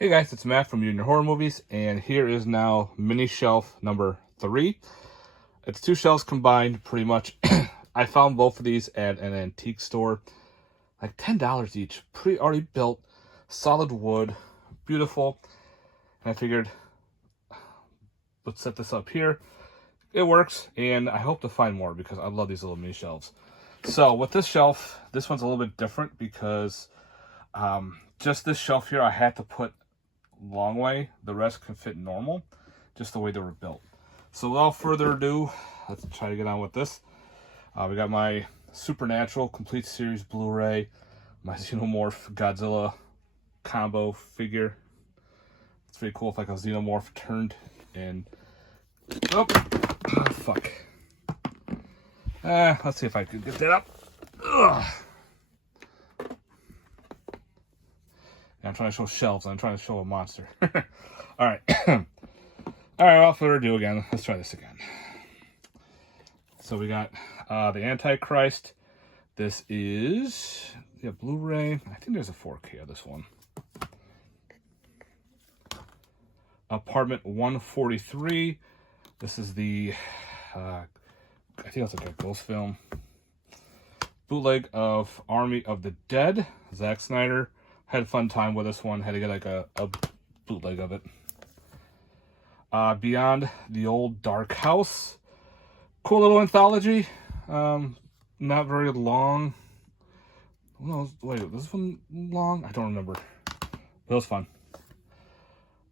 Hey guys, it's Matt from Your Horror Movies, and here is now mini shelf number 3. It's 2 shelves combined, pretty much. I found both of these at an antique store, like $10 each, already built, solid wood, beautiful. And I figured, let's set this up here. It works, and I hope to find more because I love these little mini shelves. So with this shelf, this one's a little bit different because just this shelf here, I had to put long way. The rest can fit normal, just the way they were built. So without further ado, let's try to get on with this. We got my Supernatural Complete Series Blu-ray, my Xenomorph Godzilla combo figure. It's pretty cool if like a Xenomorph turned in. Oh, fuck. Let's see if I can get that up. Ugh. I'm trying to show shelves. I'm trying to show a monster. All right. All right, without further ado again, let's try this again. So we got the Antichrist. This is Blu-ray. I think there's a 4K of this one. Apartment 143. This is the, I think that's like a ghost film. Bootleg of Army of the Dead. Zack Snyder. Had a fun time with this one. Had to get like a bootleg of it. Beyond the Old Dark House. Cool little anthology. Not very long. No, wait, was this one long? I don't remember. It was fun.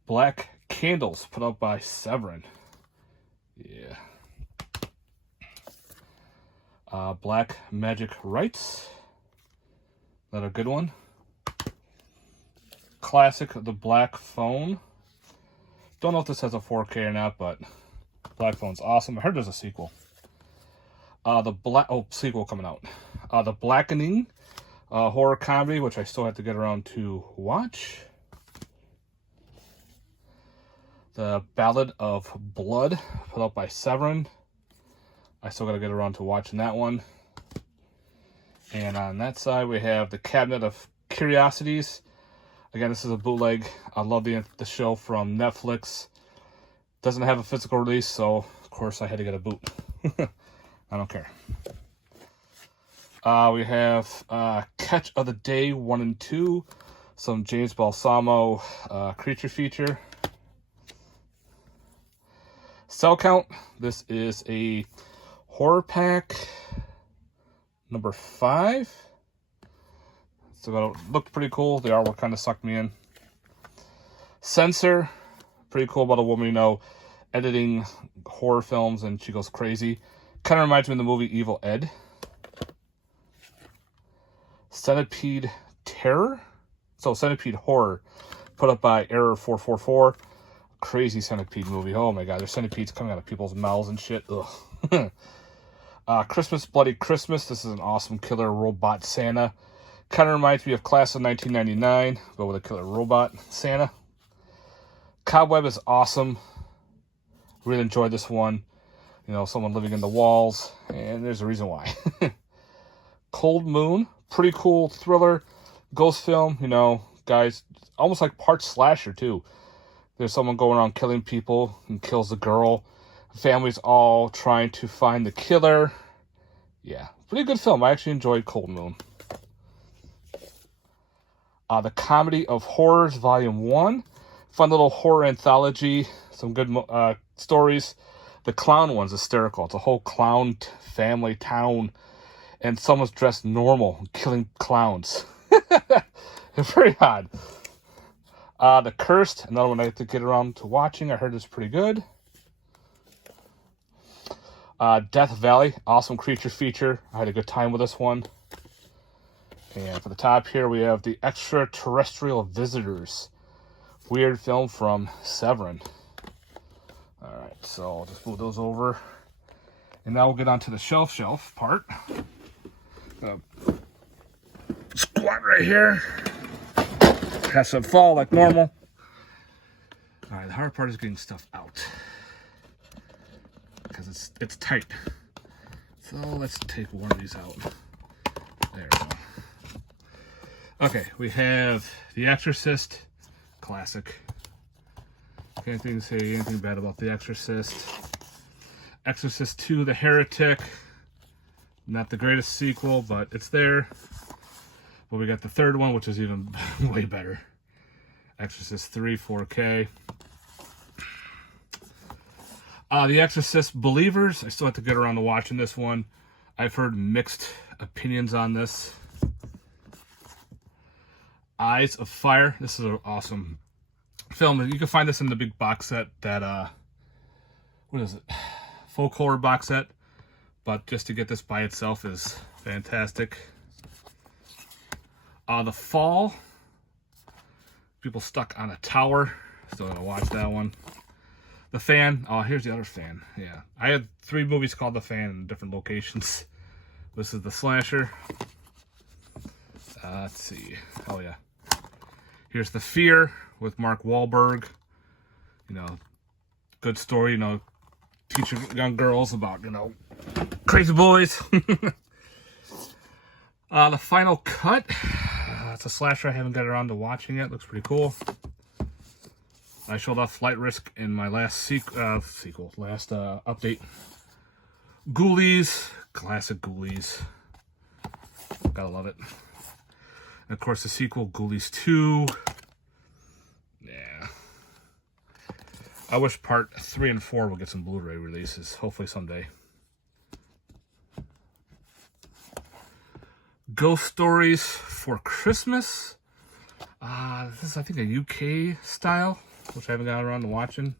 Black Candles, put out by Severin. Yeah. Black Magic Rites. Another good one. Classic, The Black Phone. Don't know if this has a 4K or not, but Black Phone's awesome. I heard there's a sequel. Sequel coming out. The Blackening, horror comedy, which I still have to get around to watch. The Ballad of Blood, put out by Severin. I still got to get around to watching that one. And on that side, we have The Cabinet of Curiosities. Again, this is a bootleg. I love the show from Netflix. Doesn't have a physical release, so of course I had to get a boot. I don't care. We have Catch of the Day 1 and 2. Some James Balsamo creature feature. Cell Count. This is a horror pack number 5. So it looked pretty cool. The artwork kind of sucked me in. Censor. Pretty cool about a woman, editing horror films and she goes crazy. Kind of reminds me of the movie Evil Ed. Centipede Terror. So Centipede Horror. Put up by Error 444. Crazy centipede movie. Oh my god, there's centipedes coming out of people's mouths and shit. Ugh. Christmas Bloody Christmas. This is an awesome killer robot Santa. Kind of reminds me of Class of 1999, but with a killer robot Santa. Cobweb is awesome. Really enjoyed this one. Someone living in the walls, and there's a reason why. Cold Moon, pretty cool thriller, ghost film. Guys, almost like part slasher too. There's someone going around killing people and kills the girl. Family's all trying to find the killer. Yeah, pretty good film. I actually enjoyed Cold Moon. The Comedy of Horrors, Volume 1. Fun little horror anthology. Some good stories. The clown one's hysterical. It's a whole clown family town. And someone's dressed normal, killing clowns. It's very odd. The Cursed, another one I have to get around to watching. I heard it's pretty good. Death Valley, awesome creature feature. I had a good time with this one. And for the top here, we have The Extraterrestrial Visitors. Weird film from Severin. Alright, so I'll just move those over. And now we'll get on to the shelf part. Squat right here. Has some fall like normal. Alright, the hard part is getting stuff out. Because it's tight. So let's take one of these out. There we go. Okay, we have The Exorcist classic. Can't say anything bad about The Exorcist. Exorcist 2, The Heretic. Not the greatest sequel, but it's there. But we got the third one, which is even way better. Exorcist 3, 4K. The Exorcist Believers. I still have to get around to watching this one. I've heard mixed opinions on this. Eyes of Fire. This is an awesome film. You can find this in the big box set that, what is it? Folk horror box set. But just to get this by itself is fantastic. The Fall. People stuck on a tower. Still gonna watch that one. The Fan. Oh, here's the other Fan. Yeah. I had 3 movies called The Fan in different locations. This is the slasher. Let's see. Oh, yeah. Here's The Fear with Mark Wahlberg. You know, good story, you know, teaching young girls about, you know, crazy boys. The Final Cut. It's a slasher I haven't got around to watching yet. Looks pretty cool. I showed off Flight Risk in my last update. Ghoulies. Classic Ghoulies. Gotta love it. And of course, the sequel, Ghoulies 2. Yeah. I wish part 3 and 4 will get some Blu-ray releases. Hopefully someday. Ghost Stories for Christmas. This is, I think, a UK style, which I haven't got around to watching.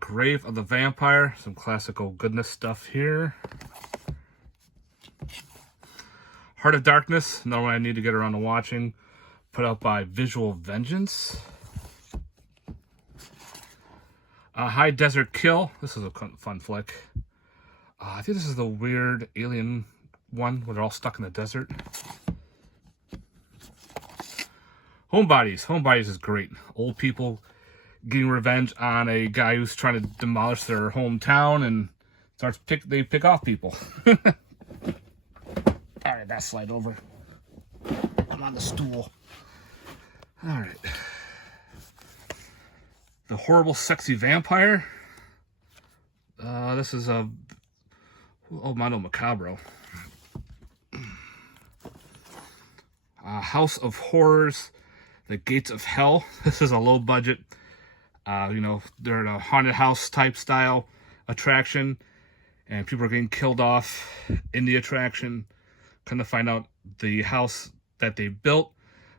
Grave of the Vampire. Some classical goodness stuff here. Heart of Darkness, another one I need to get around to watching. Put out by Visual Vengeance. High Desert Kill. This is a fun flick. I think this is the weird alien one where they're all stuck in the desert. Homebodies. Homebodies is great. Old people getting revenge on a guy who's trying to demolish their hometown and they pick off people. Alright, that slide over. I'm on the stool. Alright. The Horrible Sexy Vampire. This is a Mondo Macabro. House of Horrors. The Gates of Hell. This is a low budget, you know, they're in a haunted house type style attraction, and people are getting killed off in the attraction. Come to find out, the house that they built,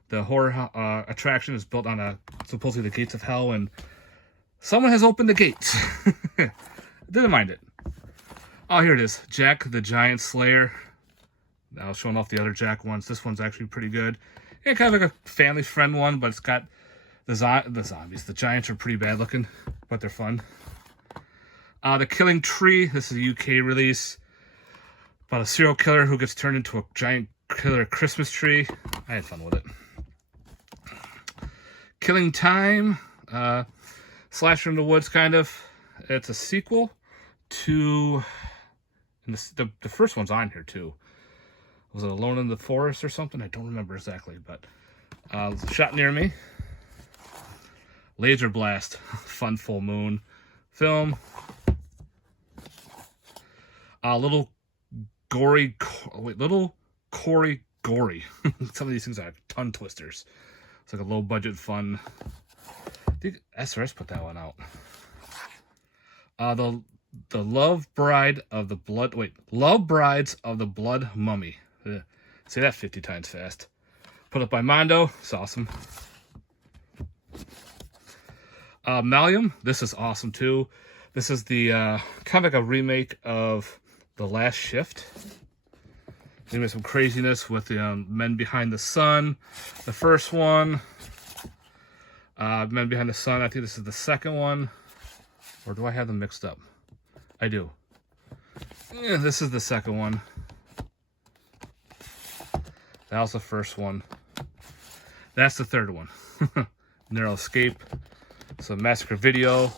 the horror attraction, is built on supposedly the Gates of Hell, and someone has opened the gates. Didn't mind it. Oh, here it is. Jack the Giant Slayer. I was showing off the other Jack ones. This one's actually pretty good. Yeah, kind of like a family friend one, but it's got the zombies. The giants are pretty bad looking, but they're fun. The Killing Tree. This is a UK release. About a serial killer who gets turned into a giant killer Christmas tree. I had fun with it. Killing Time. Slasher in the Woods, kind of. It's a sequel to... And the first one's on here, too. Was it Alone in the Forest or something? I don't remember exactly, but shot near me. Laser Blast, Fun Full Moon film. Little Cory Gory. Some of these things are tongue twisters. It's like a low budget fun. I think SRS put that one out. The Love Brides of the Blood Mummy. Say that 50 times fast. Put up by Mondo. It's awesome. Malleum. This is awesome too. This is the kind of like a remake of The Last Shift. Maybe some craziness with the Men Behind the Sun. The first one. Men Behind the Sun. I think this is the second one. Or do I have them mixed up? I do. Yeah, this is the second one. That was the first one. That's the third one. Narrow Escape. So Massacre Video.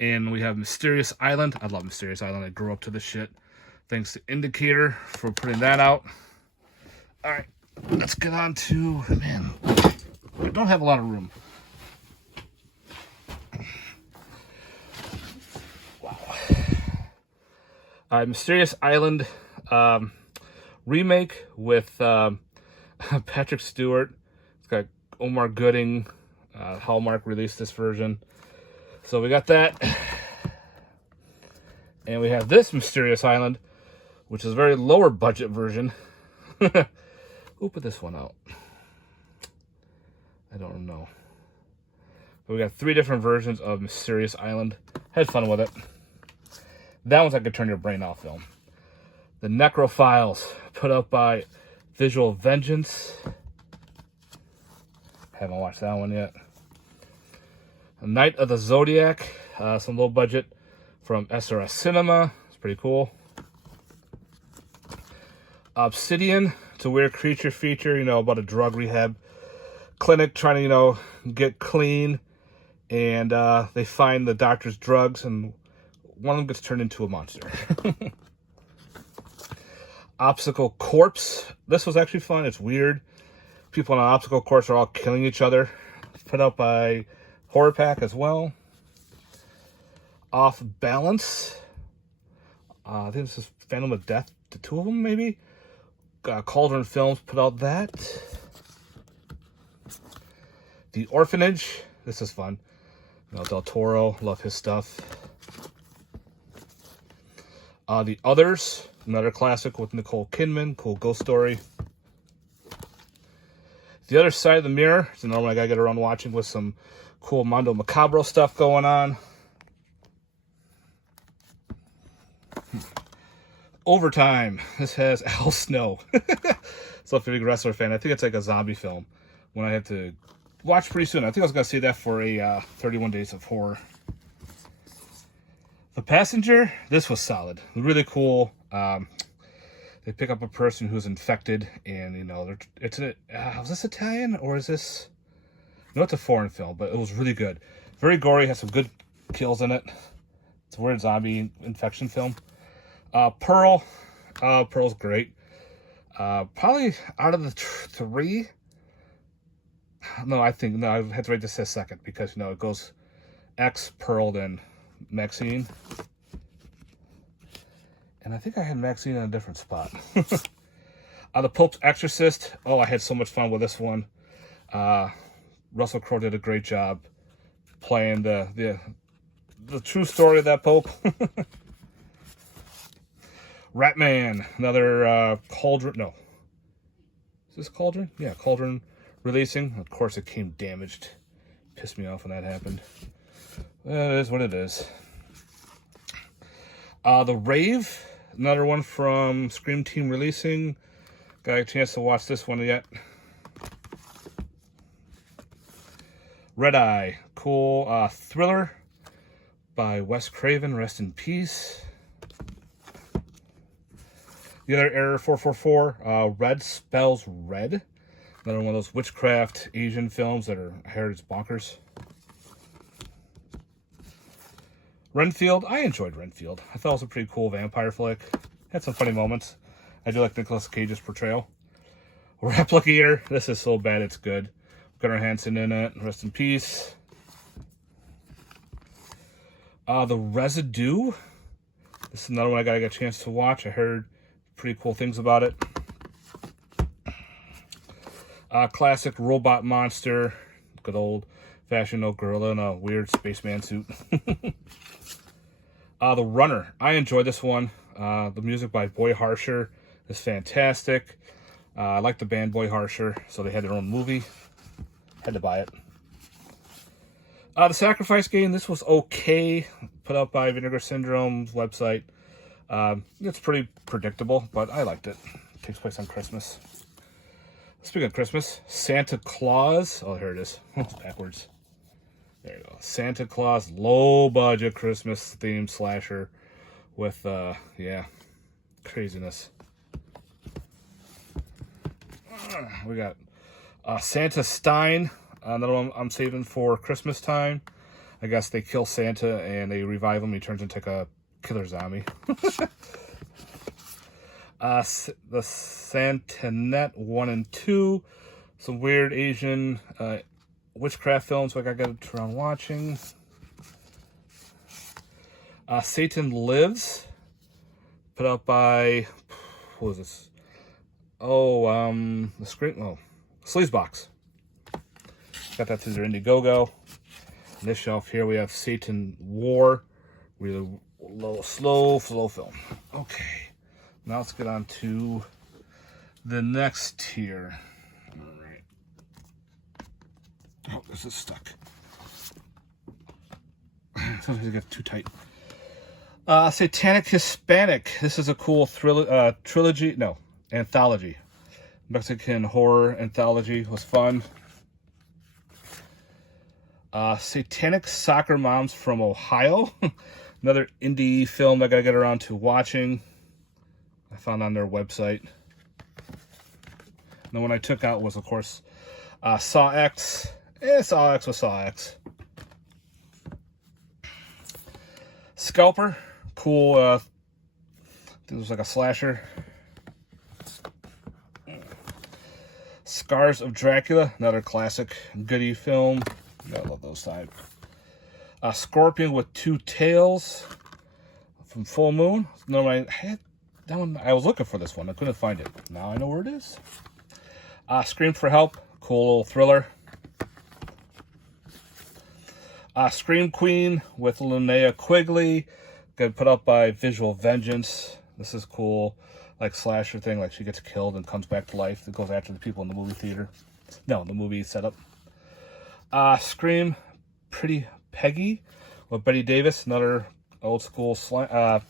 And we have Mysterious Island. I love Mysterious Island. I grew up to this shit. Thanks to Indicator for putting that out. Alright. Let's get on to... Man. I don't have a lot of room. Mysterious Island remake with Patrick Stewart. It's got Omar Gooding. Hallmark released this version. So we got that. And we have this Mysterious Island, which is a very lower budget version. Who put this one out? I don't know. But we got 3 different versions of Mysterious Island. Had fun with it. That one's like a turn your brain off film. The Necrophiles, put out by Visual Vengeance. Haven't watched that one yet. A Night of the Zodiac, some low budget from SRS Cinema. It's pretty cool. Obsidian, it's a weird creature feature, about a drug rehab clinic trying to, get clean. And they find the doctor's drugs, and one of them gets turned into a monster. Obstacle Corpse. This was actually fun. It's weird. People on an obstacle course are all killing each other. Put out by Horror Pack as well. Off Balance. I think this is Phantom of Death. The 2 of them, maybe. Cauldron Films put out that. The Orphanage. This is fun. Del Toro. Love his stuff. The Others. Another classic with Nicole Kidman. Cool ghost story. The Other Side of the Mirror. It's another one I gotta get around watching with some cool Mondo Macabro stuff going on. Overtime. This has Al Snow. So if you're a big wrestler fan, I think it's like a zombie film. When I have to watch pretty soon. I think I was gonna see that for a 31 Days of Horror. The Passenger. This was solid. Really cool. They pick up a person who's infected, and it's was this Italian or is this? No, it's a foreign film, but it was really good. Very gory. Has some good kills in it. It's a weird zombie infection film. Pearl. Pearl's great. Probably out of the 3. No, I had to write this as second because it goes X, Pearl, then Maxine. And I think I had Maxine in a different spot. The Pope's Exorcist. Oh, I had so much fun with this one. Russell Crowe did a great job playing the true story of that Pope. Ratman. Another Cauldron. No. Is this Cauldron? Yeah, Cauldron releasing. Of course, it came damaged. Pissed me off when that happened. Well, it is what it is. The Rave. Another one from Scream Team releasing. Got a chance to watch this one yet. Red Eye. Cool thriller by Wes Craven. Rest in peace. The Other Error 444. Red Spells Red. Another one of those witchcraft Asian films that are heritage bonkers. Renfield. I enjoyed Renfield. I thought it was a pretty cool vampire flick. Had some funny moments. I do like Nicolas Cage's portrayal. Replicator. This is so bad it's good. Gunnar Hansen in it. Rest in peace. The Residue. This is another one I gotta get a chance to watch. I heard pretty cool things about it. Classic robot monster. Good old fashioned old gorilla in a weird spaceman suit. The Runner. I enjoyed this one. The music by Boy Harsher is fantastic. I like the band Boy Harsher, so they had their own movie. Had to buy it. The Sacrifice Game. This was okay. Put out by Vinegar Syndrome's website. It's pretty predictable, but I liked it. It takes place on Christmas. Speaking of Christmas, Santa Claus. Oh, here it is. It's backwards. There you go. Santa Claus, low budget Christmas themed slasher with, craziness. We got Santa Stein, another one I'm saving for Christmas time. I guess they kill Santa and they revive him. He turns into like a killer zombie. The Santanet 1 and 2. Some weird Asian witchcraft films like I got around watching. Satan Lives. Put out by, what was this? Oh, the screen, oh, Sleazebox. Got that through their Indiegogo. On this shelf here we have Satan War. Really low, slow film. Okay, now let's get on to the next tier. All right. Oh, this is stuck. Sometimes it gets too tight. Satanic Hispanic. This is a cool anthology. Mexican horror anthology. Was fun. Satanic Soccer Moms from Ohio. Another indie film I gotta get around to watching. I found on their website. And the one I took out was, of course, Saw X. Saw X was Saw X. Scalper. Cool. I think it was like a slasher. Scars of Dracula. Another classic goodie film. I love those type. Scorpion with Two Tails from Full Moon. No, I had that one. I was looking for this one. I couldn't find it. Now I know where it is. Scream for Help. Cool little thriller. Scream Queen with Linnea Quigley. Got put up by Visual Vengeance. This is cool. Like slasher thing. Like she gets killed and comes back to life. It goes after the people in the movie theater. No, the movie setup. Scream Pretty Peggy with Betty Davis. Another old school thriller.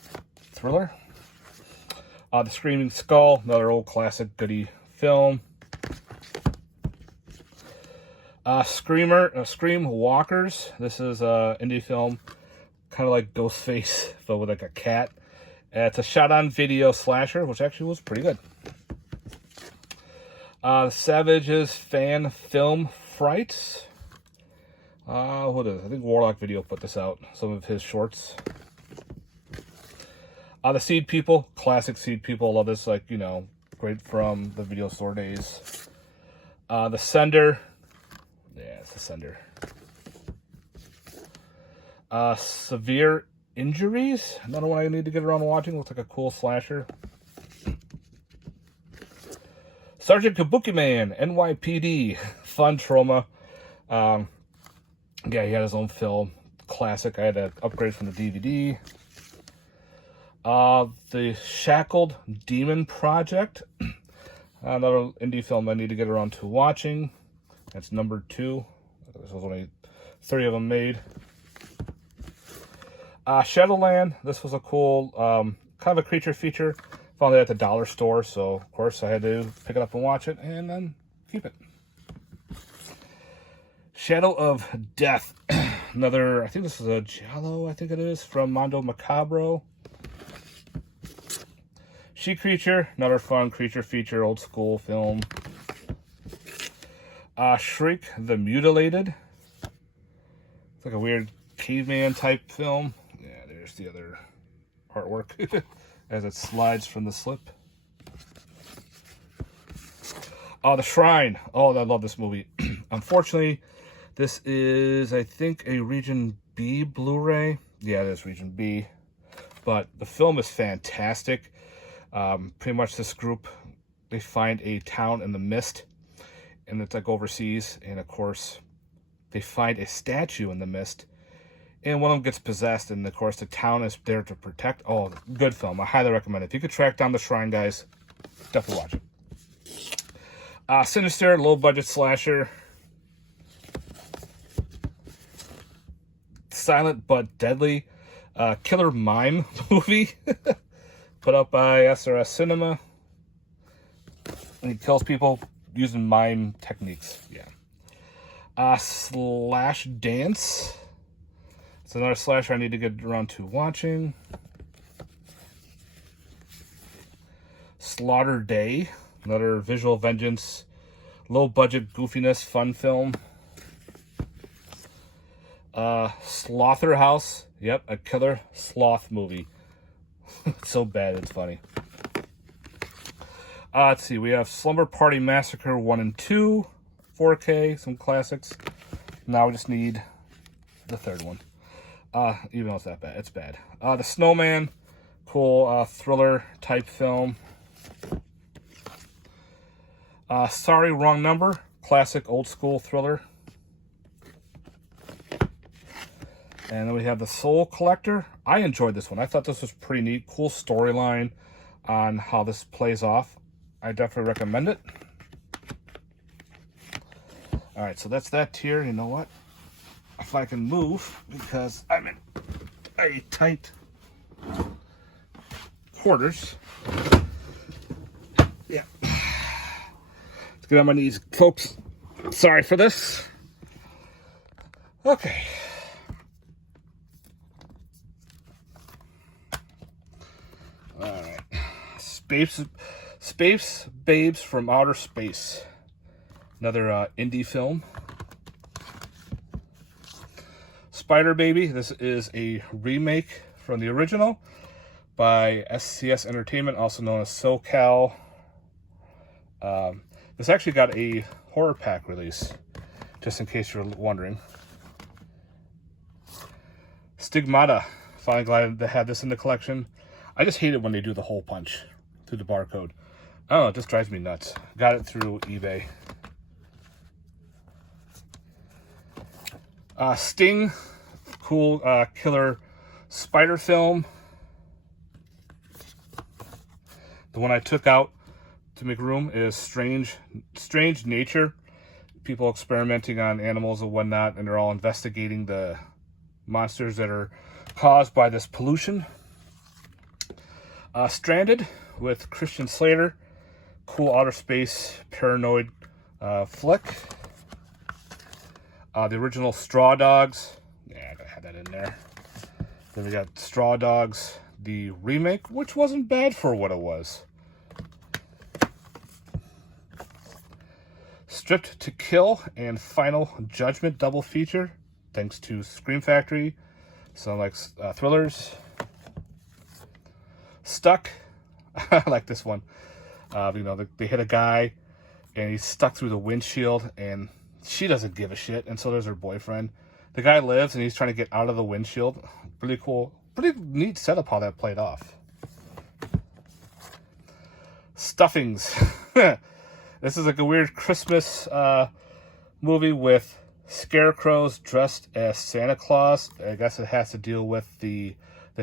The Screaming Skull. Another old classic goodie film. Scream Walkers. This is a indie film, kind of like Ghostface, but with like a cat. It's a shot-on-video slasher, which actually was pretty good. Savage's Fan Film Fright. What is it? I think Warlock Video put this out. Some of his shorts. The Seed People. Classic Seed People. Love this, like, you know, great from the video store days. The Sender. Yeah, it's The Sender. Severe Injuries. Another one I need to get around to watching. Looks like a cool slasher. Sergeant Kabuki Man. NYPD. Fun trauma. Yeah, he had his own film. Classic. I had to upgrade from the DVD. The Shackled Demon Project. Another indie film I need to get around to watching. That's number 2. There's only 3 of them made. Shadowland. This was a cool, kind of a creature feature. Found it at the dollar store, so of course I had to pick it up and watch it and then keep it. Shadow of Death. Another, I think this is a Giallo, I think it is, from Mondo Macabro. She Creature. Another fun creature feature, old school film. Shriek the Mutilated. It's like a weird caveman type film. Yeah, there's the other artwork as it slides from the slip. The Shrine. Oh, I love this movie. Unfortunately, this is, I think, a Region B Blu-ray. Yeah, it is Region B. But the film is fantastic. Pretty much this group, they find a town in the mist. And it's like overseas. And of course, they find a statue in the mist. And one of them gets possessed. And of course, the town is there to protect. Oh, good film. I highly recommend it. If you could track down The Shrine, guys, definitely watch it. Sinister, low budget slasher. Silent but Deadly. Killer Mime movie. Put up by SRS Cinema. And he kills people using mime techniques. Yeah. Slash Dance. It's another slasher I need to get around to watching. Slaughter Day. Another Visual Vengeance, low budget goofiness, fun film. Slaughterhouse. Yep, a killer sloth movie. It's so bad, it's funny. Let's see, we have Slumber Party Massacre 1 and 2, 4K, some classics. Now we just need the third one. Even though it's that bad, it's bad. The Snowman, Cool thriller type film. Sorry, Wrong Number. Classic old school thriller. And then we have The Soul Collector. I enjoyed this one. I thought this was pretty neat. Cool storyline on how this plays off. I definitely recommend it. All right, so that's that tier. You know what? If I can move, because I'm in a tight quarters. Yeah. Let's get on my knees, folks. Sorry for this. Okay. All right. Space Babes from Outer Space. Another indie film. Spider Baby. This is a remake from the original by SCS Entertainment, also known as SoCal. This actually got a horror pack release, just in case you're wondering. Stigmata. Finally glad to have this in the collection. I just hate it when they do the hole punch through the barcode. I don't know, it just drives me nuts. Got it through eBay. Sting. Cool killer spider film. The one I took out to make room is Strange Nature. People experimenting on animals and whatnot, and they're all investigating the monsters that are caused by this pollution. Stranded with Christian Slater. Cool outer space paranoid flick. The original Straw Dogs. Yeah, I gotta have that in there. Then we got Straw Dogs, the remake, which wasn't bad for what it was. Stripped to Kill and Final Judgment double feature, thanks to Scream Factory. Some like thrillers. Stuck. I like this one. You know, they hit a guy and he's stuck through the windshield, and she doesn't give a shit, and so does her boyfriend. The guy lives and he's trying to get out of the windshield. Pretty cool. Pretty neat setup how that played off. Stuffings. This is like a weird Christmas movie with scarecrows dressed as Santa Claus. I guess it has to deal with the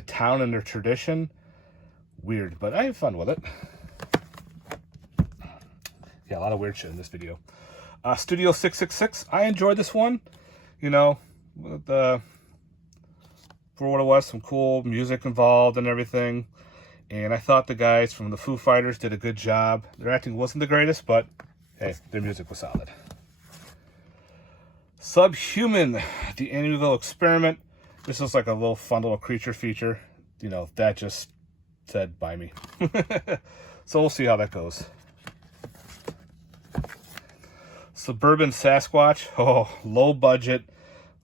town and their tradition. Weird, but I have fun with it. Yeah, a lot of weird shit in this video. Studio 666. I enjoyed this one. You know, for what it was, some cool music involved and everything. And I thought the guys from the Foo Fighters did a good job. Their acting wasn't the greatest, but hey, their music was solid. Subhuman, the Amityville Experiment. This is like a little fun little creature feature. You know, that just said buy me. So we'll see how that goes. Suburban Sasquatch. Oh, low budget.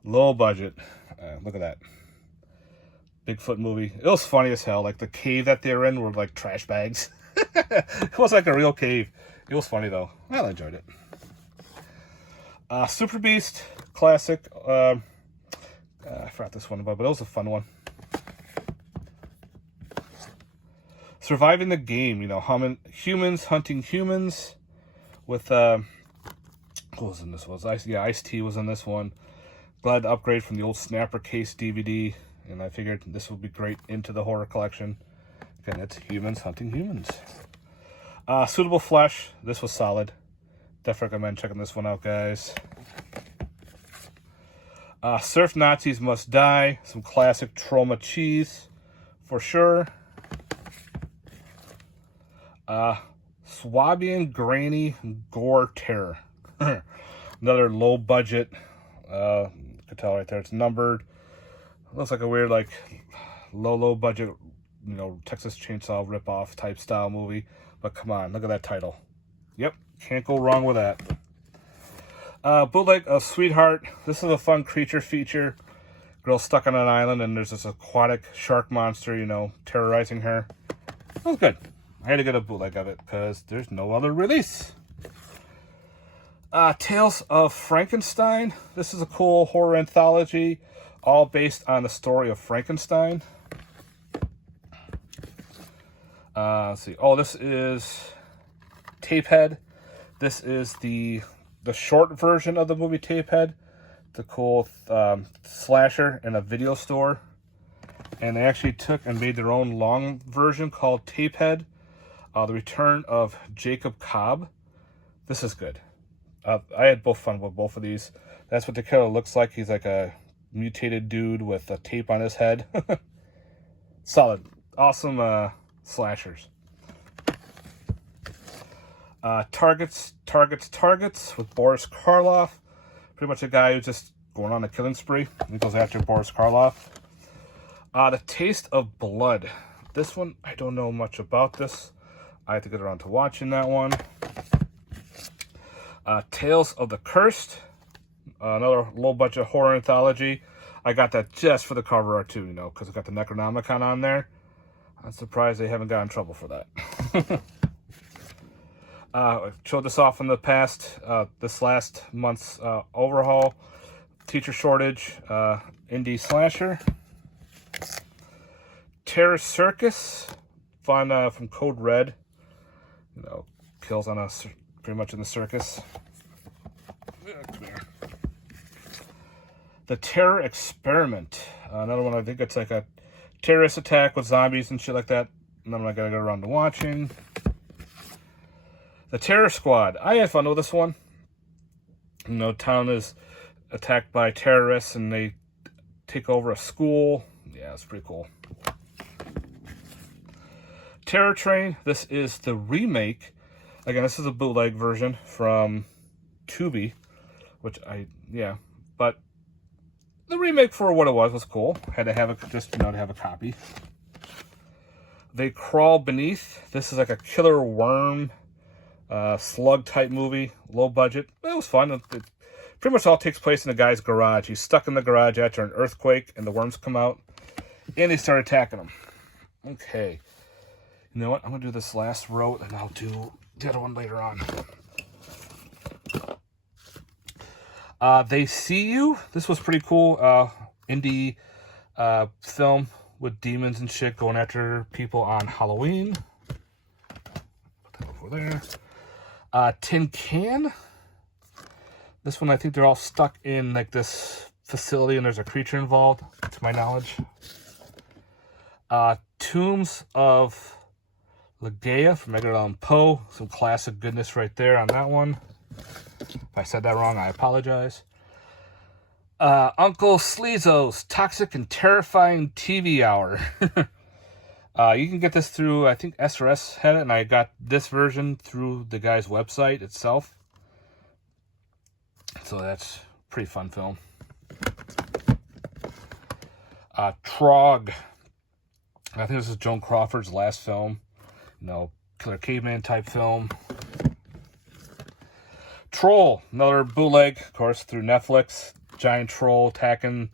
Look at that. Bigfoot movie. It was funny as hell. Like the cave that they were in were like trash bags. It was like a real cave. It was funny though. I enjoyed it. Super Beast. Classic. I forgot this one, but it was a fun one. Surviving the Game. You know, humans hunting humans with... Who was in this one? Ice-T was in this one. Glad to upgrade from the old Snapper Case DVD, and I figured this would be great into the horror collection. Again, it's humans hunting humans. Suitable Flesh. This was solid. Definitely recommend checking this one out, guys. Surf Nazis Must Die. Some classic trauma cheese, for sure. Swabian Granny Gore Terror. Another low budget. You can tell right there it's numbered. Looks like a weird, like, low budget, you know, Texas Chainsaw ripoff type style movie. But come on, look at that title. Yep, can't go wrong with that. Bootleg of Sweetheart. This is a fun creature feature. Girl stuck on an island and there's this aquatic shark monster, you know, terrorizing her. That was good. I had to get a bootleg of it because there's no other release. Tales of Frankenstein. This is a cool horror anthology, all based on the story of Frankenstein. Let's see. Oh, this is Tapehead. This is the short version of the movie Tapehead. The cool slasher in a video store. And they actually took and made their own long version called Tapehead. The Return of Jacob Cobb. This is good. I had both fun with both of these. That's what the killer looks like. He's like a mutated dude with a tape on his head. Solid. Awesome slashers. Targets with Boris Karloff. Pretty much a guy who's just going on a killing spree. He goes after Boris Karloff. The Taste of Blood. This one, I don't know much about this. I have to get around to watching that one. Tales of the Cursed. Another low-budget horror anthology. I got that just for the cover art too, you know, because it got the Necronomicon on there. I'm surprised they haven't got in trouble for that. I showed this off in the past, this last month's overhaul. Teacher shortage, indie slasher. Terror Circus, fun from Code Red. You know, kills on us pretty much in the circus. Come here. The Terror Experiment, another one. I think it's like a terrorist attack with zombies and shit like that. Another one I gotta go around to watching. The Terror Squad. I had fun with this one. You know, town is attacked by terrorists and they take over a school. Yeah, it's pretty cool. Terror Train. This is the remake. Again, this is a bootleg version from Tubi, which but the remake for what it was cool. Had to have it just, you know, to have a copy. They Crawl Beneath. This is like a killer worm, slug type movie, low budget. It was fun. It pretty much all takes place in a guy's garage. He's stuck in the garage after an earthquake, and the worms come out, and they start attacking him. Okay. You know what? I'm going to do this last row, and I'll do the other one later on. They See You. This was pretty cool. Indie film with demons and shit going after people on Halloween. Put that over there. Tin Can. This one, I think they're all stuck in like this facility, and there's a creature involved, to my knowledge. Tombs of Ligeia from Edgar Allan Poe. Some classic goodness right there on that one. If I said that wrong, I apologize. Uncle Sleezo's Toxic and Terrifying TV Hour. You can get this through, I think SRS had it, and I got this version through the guy's website itself. So that's a pretty fun film. Trog. I think this is Joan Crawford's last film. You know, killer caveman type film. Troll, another bootleg, of course, through Netflix. Giant troll attacking,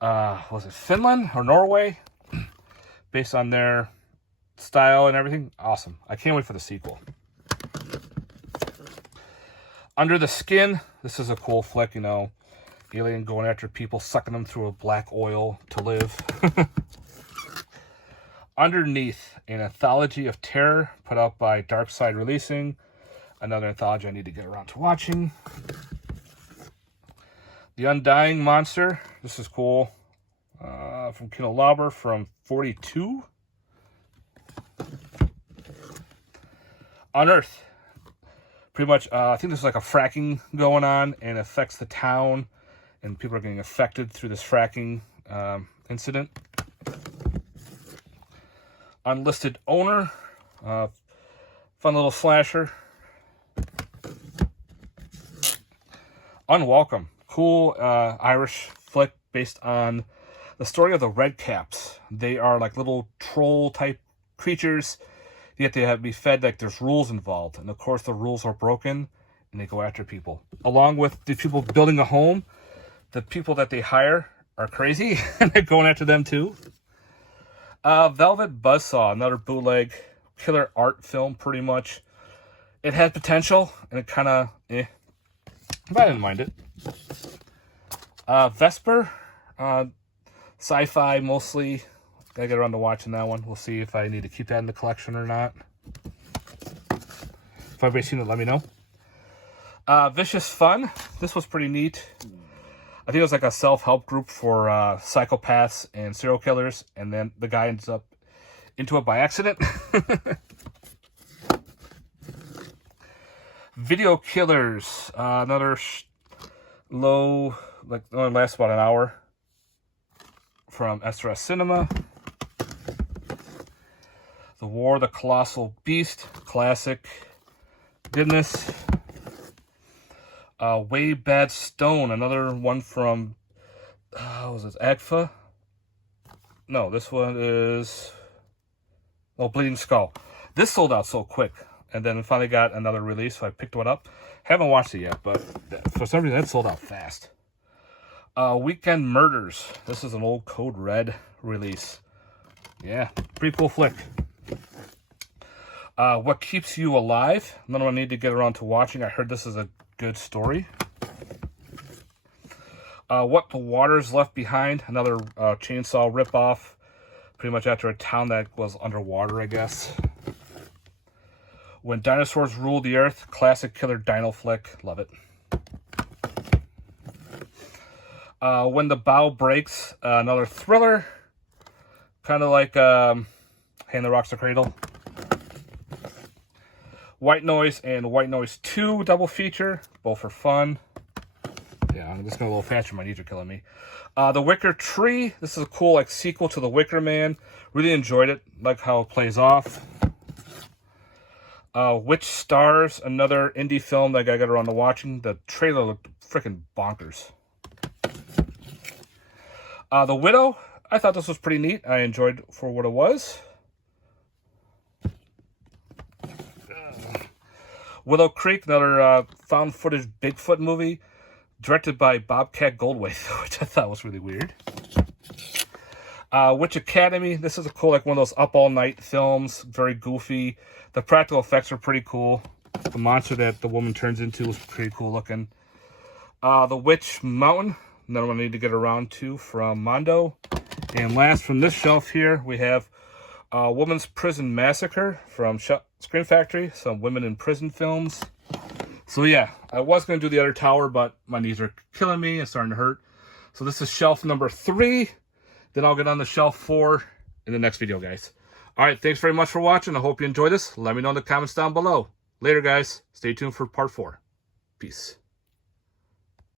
was it Finland or Norway? Based on their style and everything. Awesome. I can't wait for the sequel. Under the Skin. This is a cool flick, you know. Alien going after people, sucking them through a black oil to live. Underneath, an anthology of terror put out by Dark Side Releasing. Another anthology I need to get around to watching. The Undying Monster. This is cool. From Kino Lauber from 42. Unearth. Pretty much, I think there's like a fracking going on and it affects the town. And people are getting affected through this fracking incident. Unlisted Owner. Fun little slasher. Unwelcome. Cool Irish flick based on the story of the Red Caps. They are like little troll type creatures. Yet they have to be fed, like there's rules involved. And of course the rules are broken and they go after people. Along with the people building a home, the people that they hire are crazy and they're going after them too. Velvet Buzzsaw, another bootleg killer art film pretty much. It had potential and it kind of but I didn't mind it. Vesper, sci-fi mostly. Gotta get around to watching that one. We'll see if I need to keep that in the collection or not. If everybody's seen it, let me know. Vicious Fun. This was pretty neat. I think it was like a self-help group for psychopaths and serial killers, and then the guy ends up into it by accident. Video Killers. Another low, like only lasts about an hour, from SRS Cinema. The War of the Colossal Beast. Classic goodness. Way Bad Stone, another one from, what was this, AGFA? No, this one is, Bleeding Skull. This sold out so quick, and then finally got another release, so I picked one up. Haven't watched it yet, but for some reason that sold out fast. Weekend Murders. This is an old Code Red release. Yeah, pretty cool flick. What Keeps You Alive. Another one I need to get around to watching. I heard this is a good story. What the Waters Left Behind. Another chainsaw ripoff. Pretty much after a town that was underwater, I guess. When Dinosaurs Ruled the Earth. Classic killer dino flick. Love it. When the Bow Breaks. Another thriller. Kind of like Hand That Rocks the Cradle. White Noise and White Noise 2 double feature. Both for fun. Yeah, I'm just going a little faster. My knees are killing me. The Wicker Tree. This is a cool like sequel to The Wicker Man. Really enjoyed it. Like how it plays off. Witch Stars. Another indie film that I got around to watching. The trailer looked freaking bonkers. The Widow. I thought this was pretty neat. I enjoyed for what it was. Willow Creek, another found footage Bigfoot movie, directed by Bobcat Goldthwait, which I thought was really weird. Witch Academy, this is a cool, like one of those up all night films, very goofy. The practical effects are pretty cool. The monster that the woman turns into was pretty cool looking. The Witch Mountain, another one I need to get around to from Mondo. And last from this shelf here, we have Woman's Prison Massacre from Scream Factory, some women in prison films. So yeah, I was going to do the other tower, but my knees are killing me. It's starting to hurt. So this is shelf number 3. Then I'll get on the shelf 4 in the next video, guys. All right, thanks very much for watching. I hope you enjoyed this. Let me know in the comments down below. Later, guys. Stay tuned for part 4. Peace.